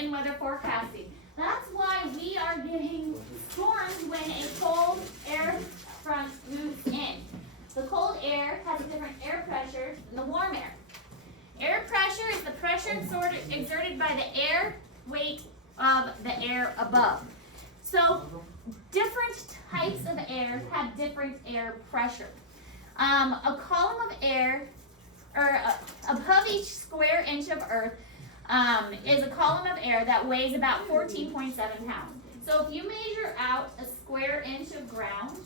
in weather forecasting. That's why we are getting storms when a cold air front moves in. The cold air has a different air pressure than the warm air. Air pressure is the pressure exerted by the air weight of the air above. So different types of air have different air pressure. A column of air, or above each square inch of earth, is a column of air that weighs about 14.7 pounds. So if you measure out a square inch of ground,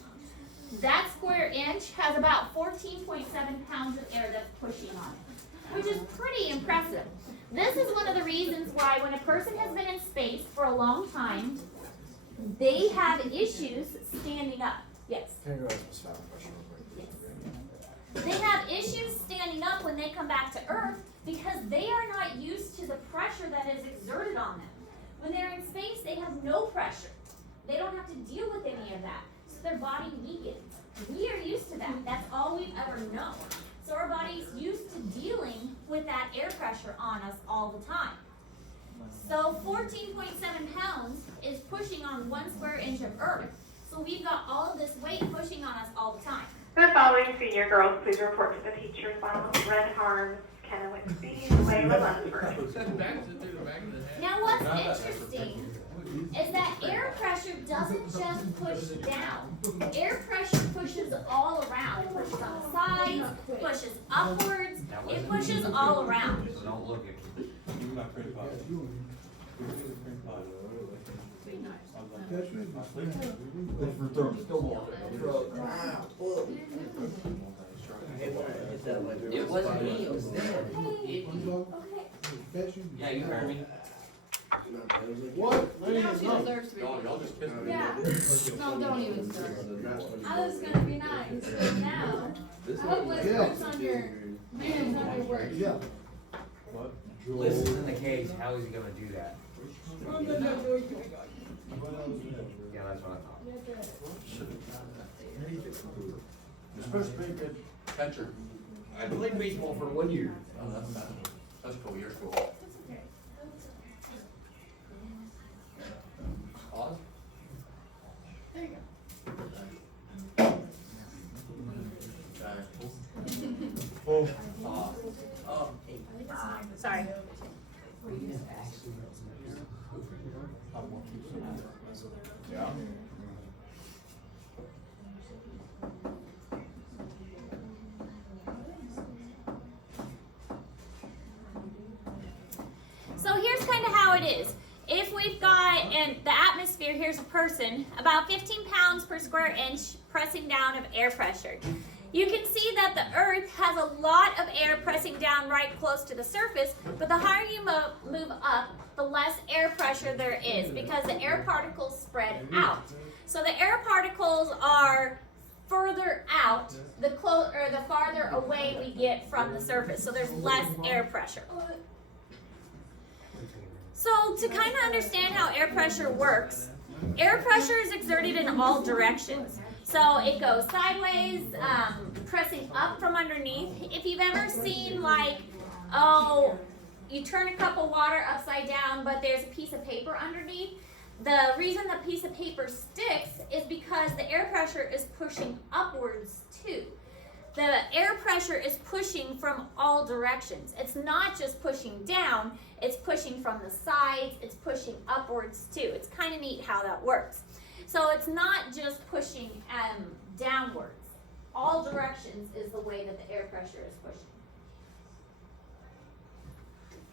that square inch has about 14.7 pounds of air that's pushing on it, which is pretty impressive. This is one of the reasons why when a person has been in space for a long time, they have issues standing up. Yes? Can I go ask Ms. Fallon a question real quick? They have issues standing up when they come back to Earth because they are not used to the pressure that is exerted on them. When they're in space, they have no pressure. They don't have to deal with any of that. So their body weakens. We are used to that. That's all we've ever known. So our body's used to dealing with that air pressure on us all the time. So 14.7 pounds is pushing on 1 square inch of Earth. So we've got all of this weight pushing on us all the time. The following senior girls, please report to the teacher's lounge. Red Harms, Kenna Wixby, Layla Lunsford. Now what's interesting is that air pressure doesn't just push down. Air pressure pushes all around. It pushes on the sides, pushes upwards, it pushes all around. Don't look at me. It wasn't me, it was them. Okay. Yeah, you heard me. What? Y'all just kissed me. Yeah. No, don't even start. I was gonna be nice, but now, I hope Liz on your, man's on your work. Yeah. Liz is in the cage, how is he gonna do that? Yeah, that's what I thought. You're supposed to be a good catcher. I played baseball for 1 year. Oh, that's cool, you're cool. Oz? There you Oh. Sorry. Yeah. So here's kind of how it is. If we've got, in the atmosphere, here's a person, about 15 pounds per square inch pressing down of air pressure. You can see that the Earth has a lot of air pressing down right close to the surface, but the higher you move up, the less air pressure there is because the air particles spread out. So the air particles are further out the farther away we get from the surface. So there's less air pressure. So to kind of understand how air pressure works, air pressure is exerted in all directions. So it goes sideways, pressing up from underneath. If you've ever seen like, oh, you turn a cup of water upside down, but there's a piece of paper underneath, the reason the piece of paper sticks is because the air pressure is pushing upwards too. The air pressure is pushing from all directions. It's not just pushing down, it's pushing from the sides, it's pushing upwards too. It's kind of neat how that works. So it's not just pushing downwards. All directions is the way that the air pressure is pushing.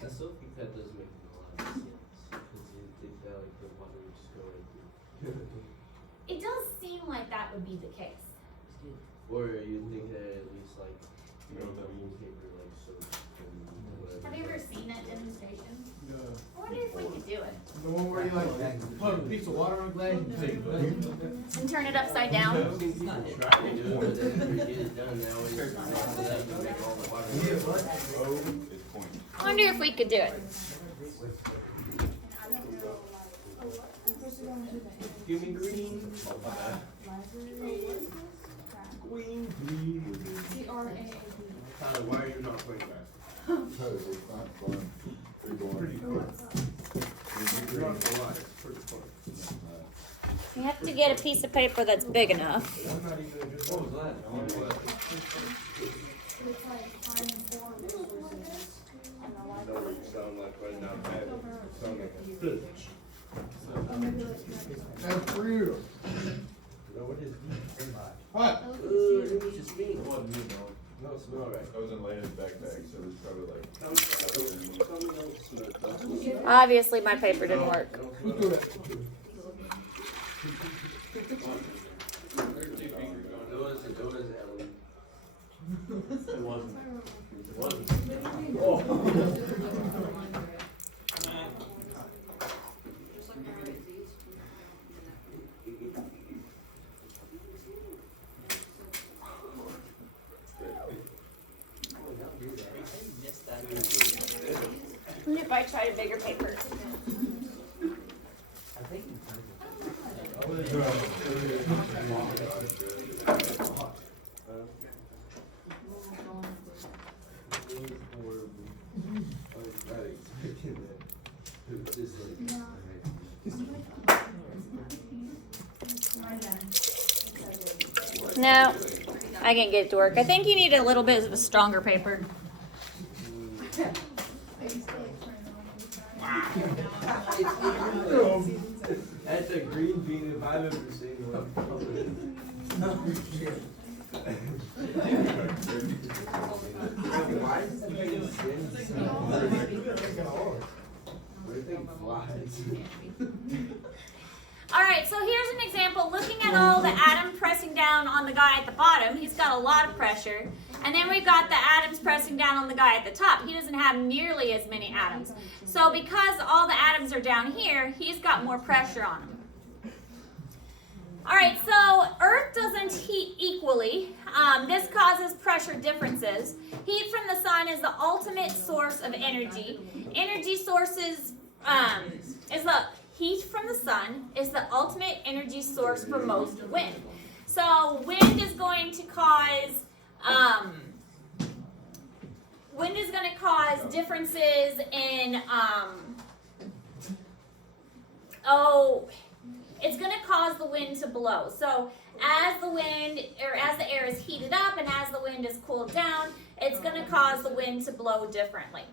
I still think that doesn't make a lot of sense, because you think that like the water would just go right through. It does seem like that would be the case. Or you think that at least like, you know, the newspaper like soaks and whatever. Have you ever seen that demonstration? No. I wonder if we could do it. The one where you like put a piece of water on a glass and take it. And turn it upside down. Try to do it, but then after you get it done now, it's after that you make all the water. I wonder if we could do it. Give me green. C-R-A-A-B. Tyler, why are you not playing back? Pretty cool. to get a piece of paper that's big enough. What was that? It's like time and form resources. And the life. Sound like right now, sound like a bitch. Oh, maybe let's do that. That's for you. What? It was just me. It wasn't me, though. No, it's not right. I was in Landon's backpack, so it was probably like. Obviously, my paper didn't work. Who's doing that? It was Ellie. It wasn't. It wasn't. What if I tried a bigger paper? I think No, I can't get it to work. I think you need a little bit of a stronger paper. That's a green bean if I've ever seen one. Why is it making sense? Everything flies. All right, so here's an example. Looking at all the atoms pressing down on the guy at the bottom, he's got a lot of pressure. And then we've got the atoms pressing down on the guy at the top. He doesn't have nearly as many atoms. So because all the atoms are down here, he's got more pressure on him. All right, so Earth doesn't heat equally. This causes pressure differences. Heat from the sun is the ultimate source of energy. Energy sources heat from the sun is the ultimate energy source for most wind. So wind is going to cause differences in it's going to cause the wind to blow. So as the air is heated up and as the wind is cooled down, it's going to cause the wind to blow differently.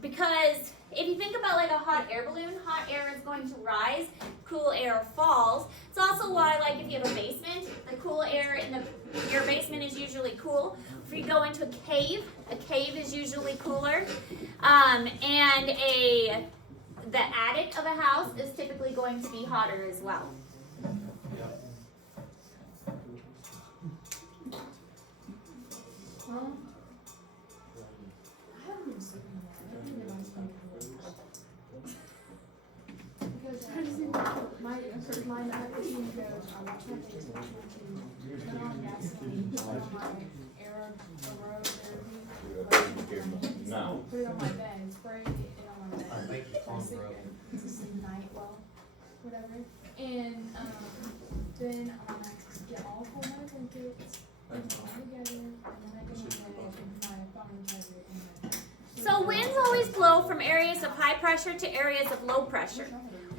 Because if you think about like a hot air balloon, hot air is going to rise, cool air falls. It's also why, like, if you have a basement, the cool air in your basement is usually cool. If you go into a cave is usually cooler. And the attic of a house is typically going to be hotter as well. My navigation goes, I watch my Facebook to turn on gasoline, put it on my No. put it on my bed, spray it on my bed. It's a sleep night, well, whatever. And then I get all four of my blankets, and put them all together, and then I go to bed with my phone charger in my bed. So winds always blow from areas of high pressure to areas of low pressure.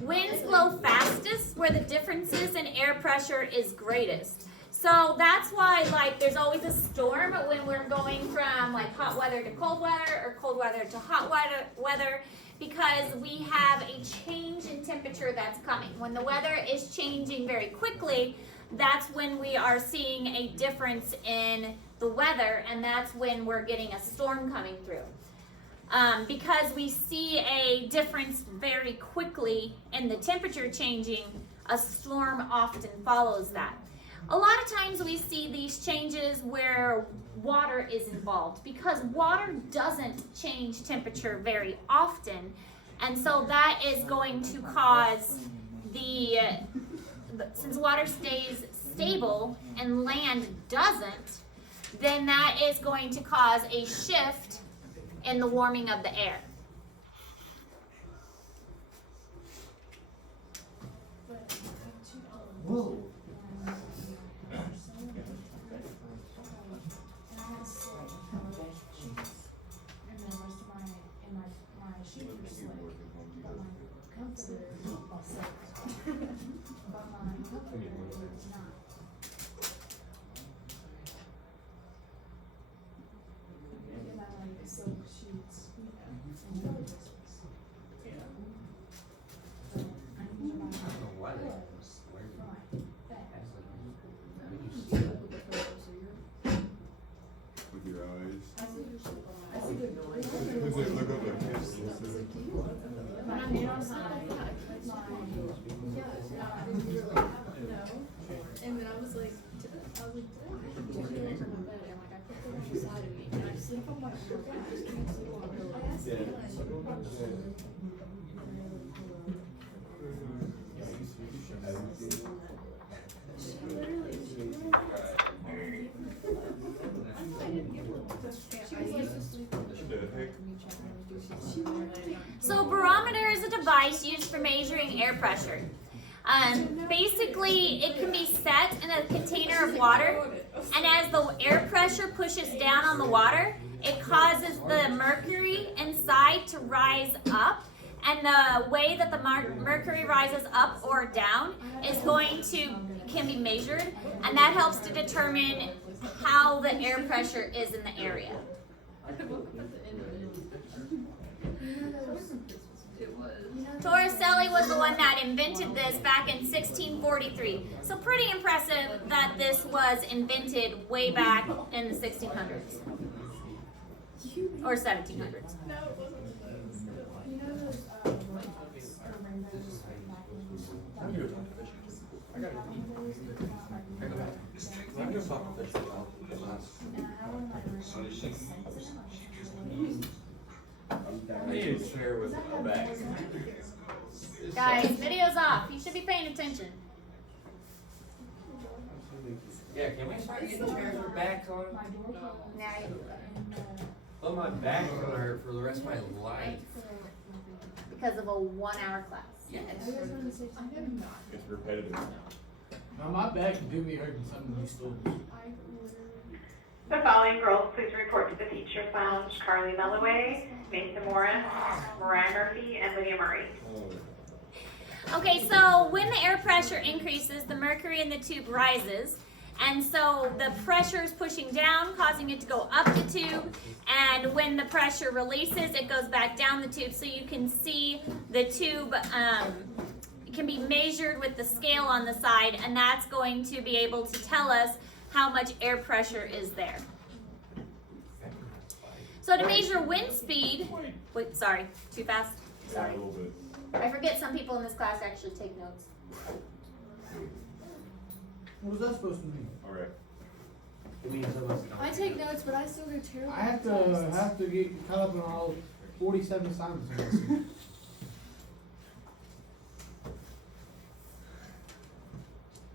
Winds blow fastest where the differences in air pressure is greatest. So that's why, like, there's always a storm when we're going from like hot weather to cold weather or cold weather to hot weather, because we have a change in temperature that's coming. When the weather is changing very quickly, that's when we are seeing a difference in the weather, and that's when we're getting a storm coming through. Because we see a difference very quickly in the temperature changing, a storm often follows that. A lot of times we see these changes where water is involved, because water doesn't change temperature very often, and so that is going to cause since water stays stable and land doesn't, then that is going to cause a shift in the warming of the air. Whoa. it's not. And I like silk sheets, you know, and pillowcases, you know. So I need to buy I don't know why they pillows wear for my bed. With your eyes. I see Look up like this. when I'm in on high, like And then I was like, did I put them on my bed and like I put them on the side of me and I sleep on my pillow. I just can't sleep on my pillow. I asked Dylan. She literally, I didn't give her one. She was like, So a barometer is a device used for measuring air pressure. Basically, it can be set in a container of water, and as the air pressure pushes down on the water, it causes the mercury inside to rise up. And the way that the mercury rises up or down can be measured, and that helps to determine how the air pressure is in the area. Torricelli was the one that invented this back in 1643. So pretty impressive that this was invented way back in the 1600s or 1700s. you know those rocks or rainbows back in I got it. I'm just talking fish. and I have one of my roommates sensitive. I need a chair with a back. Guys, video's off. You should be paying attention. Yeah, can we start getting chairs with backs on? My door closed Now you- and Well, my back's gonna hurt for the rest of my life. because of a 1-hour class. Yes. I was gonna say something. It's repetitive. Now my back can do me hurting some of these stools. I literally. The following girls, please report to the Teacher's Lounge: Carly Melloway, Mason Morris, Mariah Murphy, and Lydia Murray. Okay, so when the air pressure increases, the mercury in the tube rises. And so the pressure is pushing down, causing it to go up the tube. And when the pressure releases, it goes back down the tube. So you can see the tube can be measured with the scale on the side. And that's going to be able to tell us how much air pressure is there. So to measure wind speed, wait, sorry, too fast? A Sorry. little bit. I forget some people in this class actually take notes. What was that supposed to mean? All right. It means someone's not- I take notes, but I still go terrible. I have to get caught up on all 47 assignments.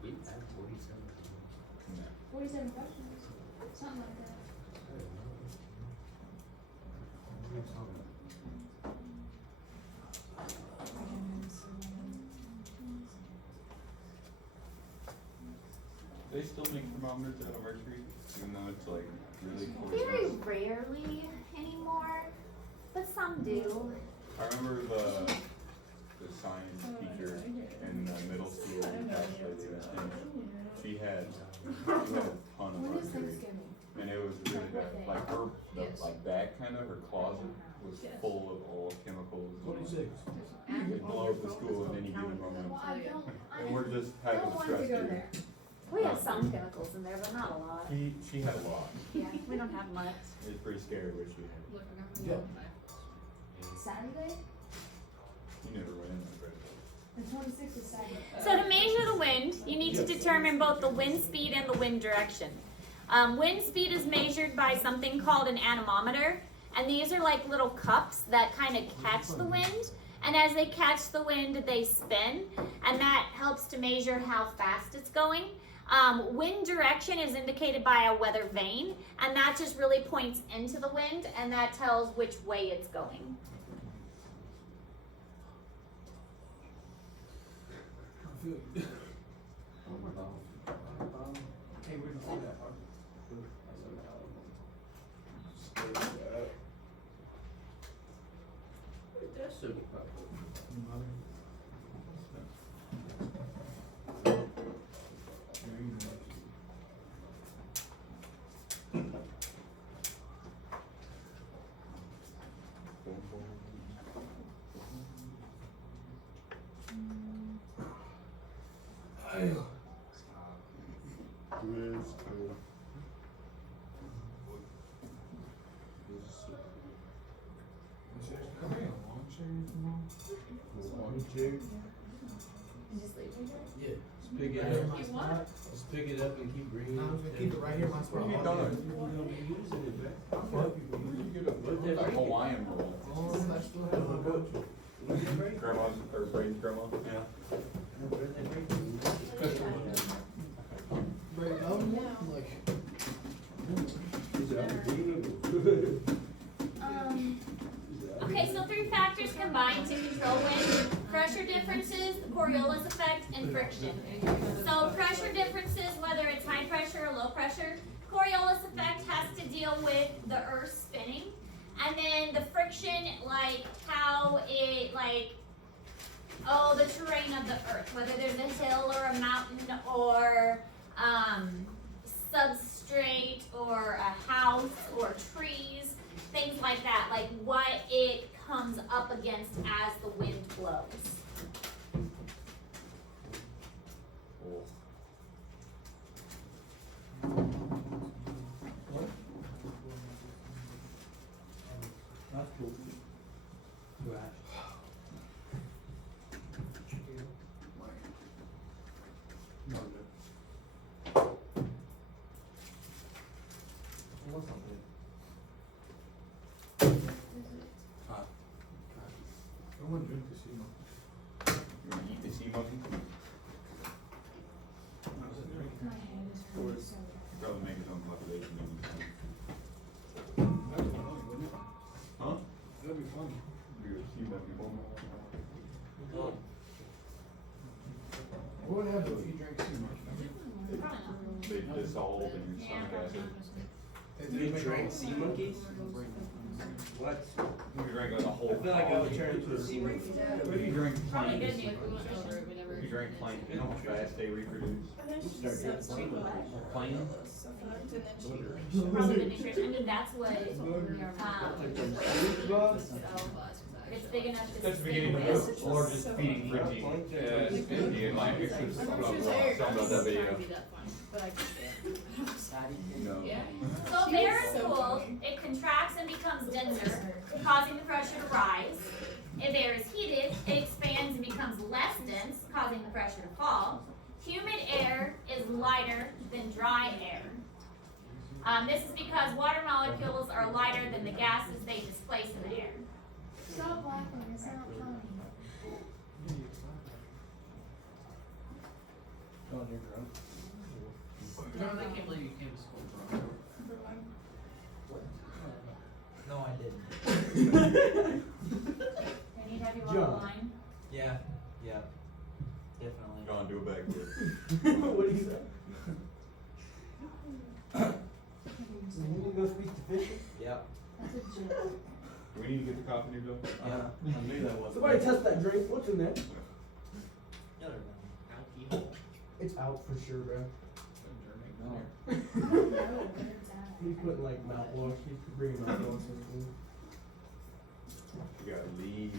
We have 47. 47 questions, something like that. They still make thermometers out of mercury, even though it's like really cold. Very rarely anymore, but some do. I remember the science teacher in middle school, actually, she had a ton of When is mercury, Thanksgiving? and it was really bad. Like her, like back kind of her closet was full of all chemicals. 26. They blow up the school at any given moment, Well, I don't and we're just having want stress to go here. there. We have some chemicals in there, but not a lot. She had a lot. Yeah, we don't have much. It's pretty scary what she had. Yep. Saturday? You never went in there, The 26th is Saturday. So to measure the wind, you need to determine both the wind speed and the wind direction. Wind speed is measured by something called an anemometer, and these are like little cups that kind of catch the wind. And as they catch the wind, they spin, and that helps to measure how fast it's going. Wind direction is indicated by a weather vane, and that just really points into the wind, and that tells which way it's going. I feel it. Hey, we're gonna see that. That's so powerful. Grizz cool. Come here, long chair tomorrow. Long chair. And just leave it here? Yeah, just pick it Right here, up. my spot. Just pick it up and keep bringing No, it. I'm gonna keep it right here, my spot. What are you I'll doing? get it. You're gonna be using it, man. You get a Hawaiian roll. Oh, I still have my coach. Grandma's, or Braden's grandma? Yeah. Right, like. Okay, so 3 factors combine to control wind: pressure differences, the Coriolis effect, and friction. So pressure differences, whether it's high pressure or low pressure. Coriolis effect has to deal with the earth spinning. And then the friction, like how it, the terrain of the earth, whether there's a hill or a mountain or substrate or a house or trees, things like that, like what it comes up against as the wind blows. That's cool. I want to drink this, you know. You wanna eat the sea monkey? My hand is hurting so bad. Probably make his own population. That'd be funny, wouldn't it? Huh? That'd be funny. Be a sea monkey moment. What would happen if you drank too much? They dissolve in your stomach acid. You drank sea monkeys? What? You drank like a whole. I feel like I would turn into a sea monkey. What if you drink Probably plain? good news. If you drank plain, you know how fast they reproduce? Plain? Probably good nutrition. I mean, that's what, it's big enough to. That's the spin beginning of with. the, or just feeding Frenchie. In my pictures, something about that video. But I can't. No. Yeah. So if air is cooled, it contracts and becomes denser, causing the pressure to rise. If air is heated, it expands and becomes less dense, causing the pressure to fall. Humid air is lighter than dry air. This is because water molecules are lighter than the gases they displace in the air. Stop laughing, it's not funny. Oh, you're drunk. I can't believe you came to school drunk. No, I didn't. I need to have you on the line. Yeah, yeah, definitely. John, do it back there. What do you say? You need to go speak to Fisher? Yep. That's a joke. Do we need to get the coffee bill? Yeah, I knew that was. Somebody touch that drink, what's in there? Alcohol. It's out for sure, bro. No, where it's at. He's putting like mouthwash, he's bringing mouthwash in school. You gotta leave.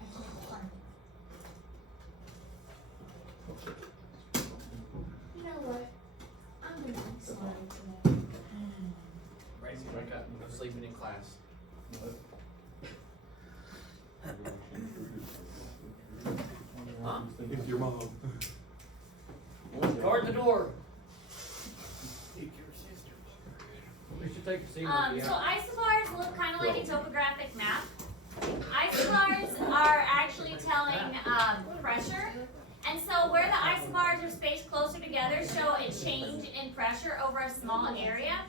I can't find it. You know what? I'm gonna be sorry today. Bryson, wake up, no sleeping in class. Huh? It's your mom. Guard the door. We should take a sea monkey So out. isobars look kind of like a topographic map. Isobars are actually telling pressure. And so where the isobars are spaced closer together show a change in pressure over a small area.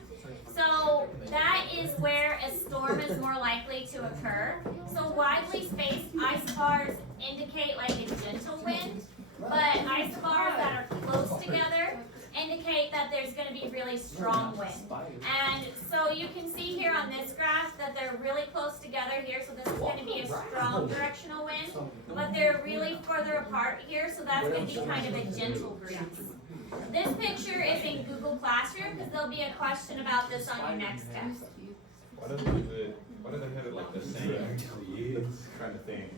So that is where a storm is more likely to occur. So widely spaced isobars indicate like a gentle wind, but isobars that are close together indicate that there's going to be really strong wind. And so you can see here on this graph that they're really close together here, so this is going to be a strong directional wind, but they're really further apart here, so that's going to be kind of a gentle breeze. This picture is in Google Classroom because there'll be a question about this on your next test. Why does it have it like the same kind of thing?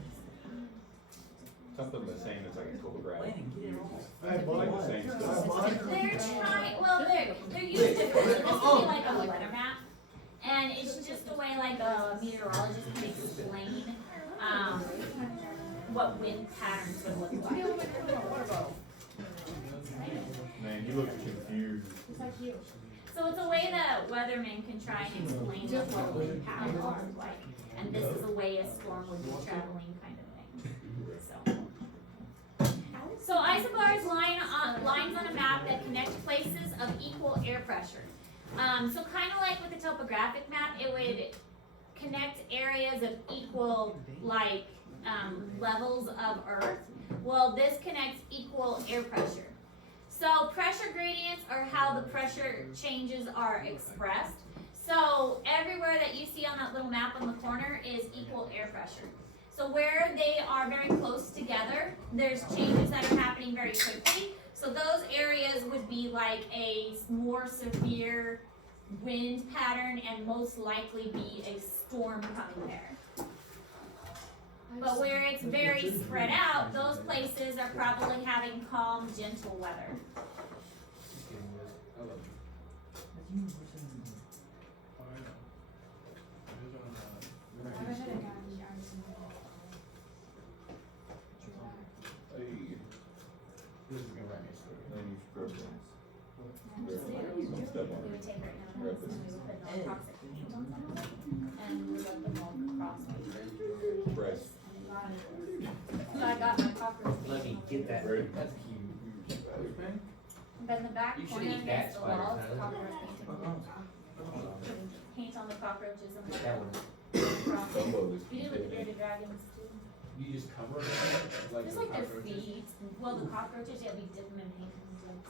Something the same as like a topographic. Hey, Like bud. the same stuff. They're trying meteorologist can explain what wind patterns would look like. Man, you look confused. So it's a way that weathermen can try and explain what wind patterns look like. And this is a way a storm would be traveling kind of thing. So isobars lines on a map that connect places of equal air pressure. So kind of like with the topographic map, it would connect areas of equal levels of Earth. Well, this connects equal air pressure. So pressure gradients are how the pressure changes are expressed. So everywhere that you see on that little map on the corner is equal air pressure. So where they are very close together, there's changes that are happening very quickly. So those areas would be like a more severe wind pattern and most likely be a storm coming there. But where it's very spread out, those places are probably having calm, gentle weather. Then you scrub it. Step on We would it. take right now and we would put non-toxic paint on some of it, and we let them walk across. Right. So I got my cockroach Let me paint. get that. Right. That's cute. But in the back You should corner eat that against the spider, walls, Tyler. cockroach painting. Paint on the cockroaches and let That them one. cross. Dumbo is We did with the bearded dragons too. You just cover it? Just like their feet. Well, the cockroaches, yeah, we dip them in paint and like.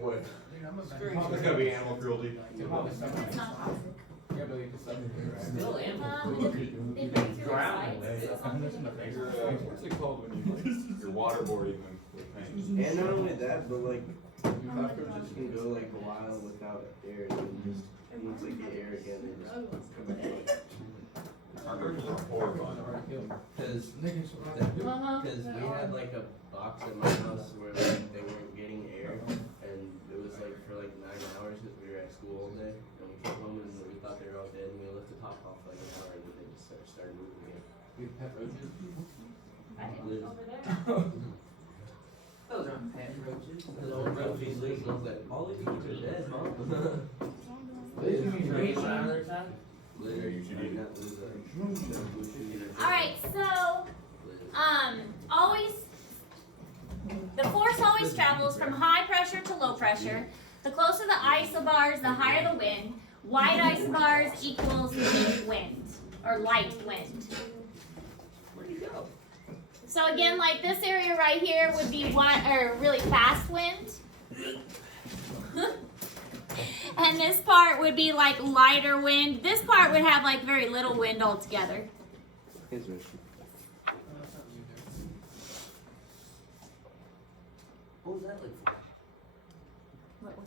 What? It's gonna be animal cruelty. It's not toxic. Yeah, but it's Still animal. They break through their Drown. sides. Your, what's it called when you like, you're waterboarding them with paint? And not only that, but like cockroaches can go like a while without air, and just once they get air again, they just come back to life. Cockroaches are horrifying. Cause They can survive. we had like a box at my house where like they weren't getting air, and it was like for like 9 hours because we were at school all day, and we came home and we thought they were all dead, and we left the top off for like an hour, and then they just started moving again. You pet roaches? I think Liz. over there. Those aren't pet roaches. Those old roaches. Liz was like, all of these are dead, mom. Yeah, you should eat it. Not Liz, Alright, so, Liz. always, the force always travels from high pressure to low pressure. The closer the isobars, the higher the wind. Wide isobars equals weak wind, or light wind. Where'd you go? So again, like this area right here would be really fast wind. And this part would be like lighter wind. This part would have like very little wind altogether. Here's Richard. What was that like for?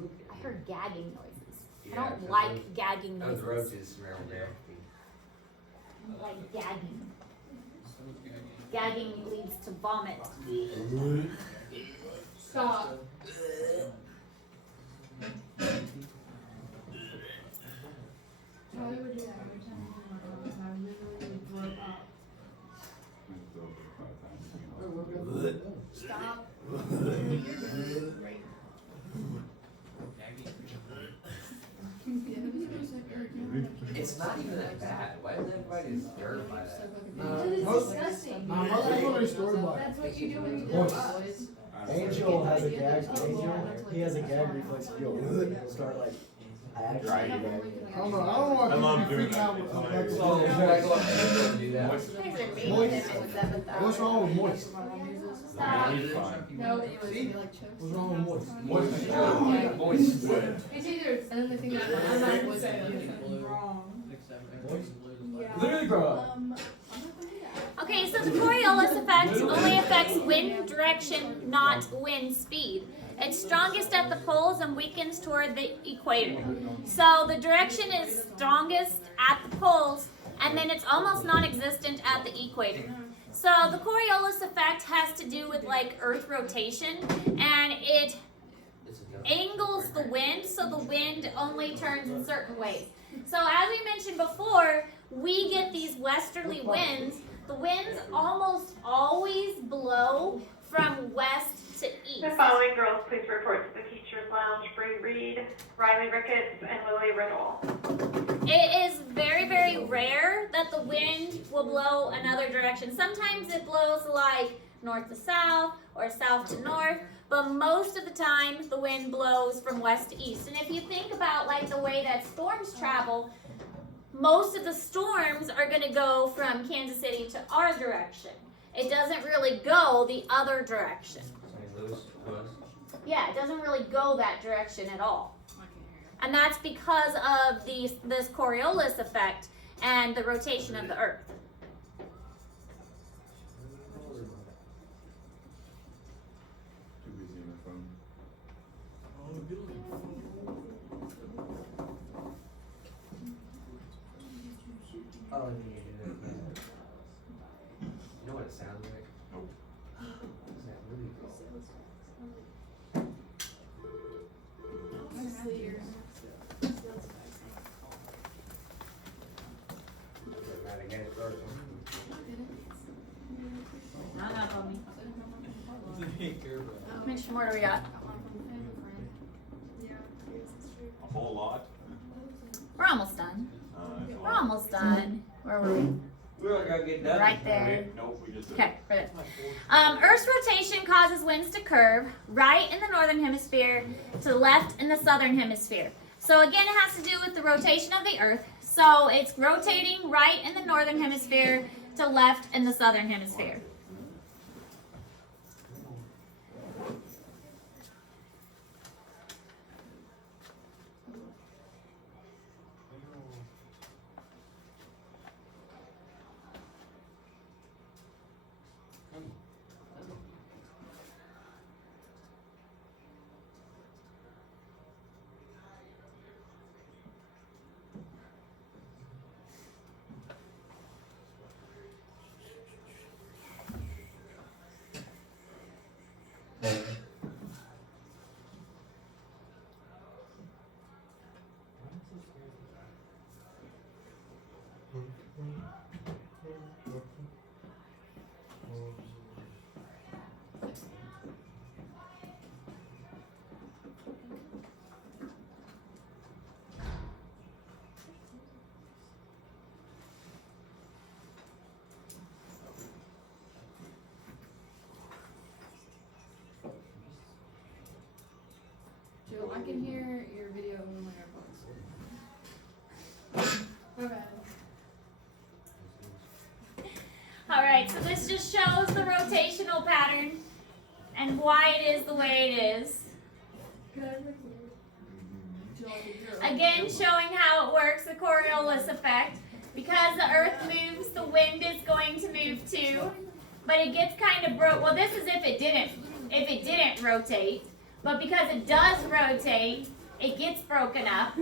Look, I heard gagging noises. I Yeah, don't those- like gagging Those noises. roaches smell nasty. I don't like gagging. Gagging leads to vomit. Stop. Tyler would do that every time he came to my house, and I literally would throw up. Stop. It's not even that bad. Why is everybody scared by that? Most, Disgusting. most people are story about it. That's what you do when you Voice. throw up, boys. Angel has a gag. Angel, he has a gag reflex. He'll start like actually. I don't know why I love people doing freak that. out with It's complex. hilarious. Do that. What's wrong with moist? Stop. It's fine. No, it was like chips. What's wrong with moist? Moist. It's either, and then the thing that I'm not was wrong. Yeah. Literally grow up. I'm not gonna do that. Okay, so the Coriolis effect only affects wind direction, not wind speed. It's strongest at the poles and weakens toward the equator. So the direction is strongest at the poles, and then it's almost non-existent at the equator. So the Coriolis effect has to do with like Earth rotation, and it angles the wind, so the wind only turns in certain ways. So as we mentioned before, we get these westerly winds. The winds almost always blow from west to east. The following girls, please report to the Teachers Lounge. Bree Reed, Riley Ricketts, and Lily Riddle. It is very, very rare that the wind will blow another direction. Sometimes it blows like north to south or south to north, but most of the time the wind blows from west to east. And if you think about like the way that storms travel, most of the storms are going to go from Kansas City to our direction. It doesn't really go the other direction. Yeah, it doesn't really go that direction at all. And that's because of this Coriolis effect and the rotation of the Earth. Too busy on my phone. Oh, yeah, yeah. You know what it sounds like? Nope. Is that really cool? Not up on me. How much more do we got? A whole lot. We're almost done. We're almost done. Where were we? We're not gonna get done. Right there. Nope, we just. Okay, for this. Earth's rotation causes winds to curve right in the northern hemisphere to the left in the southern hemisphere. So again, it has to do with the rotation of the Earth. So it's rotating right in the northern hemisphere to left in the southern hemisphere. Jill, I can hear your video over my AirPods. My bad. All right, so this just shows the rotational pattern and why it is the way it is. Again, showing how it works, the Coriolis effect. Because the Earth moves, the wind is going to move too. But it gets kind of broke. Well, this is if it didn't rotate. But because it does rotate, it gets broken up.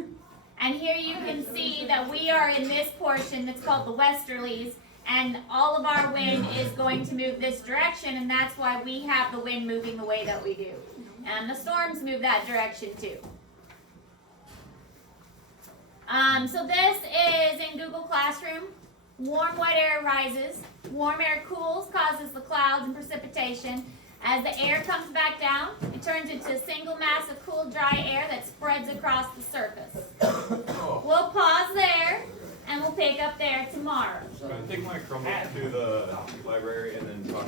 And here you can see that we are in this portion that's called the westerlies. And all of our wind is going to move this direction. And that's why we have the wind moving the way that we do. And the storms move that direction too. So this is in Google Classroom. Warm, wet air rises. Warm air cools, causes the clouds and precipitation. As the air comes back down, it turns into a single mass of cool, dry air that spreads across the surface. We'll pause there, and we'll pick up there tomorrow. Can I take my Chromebook to the library and then talk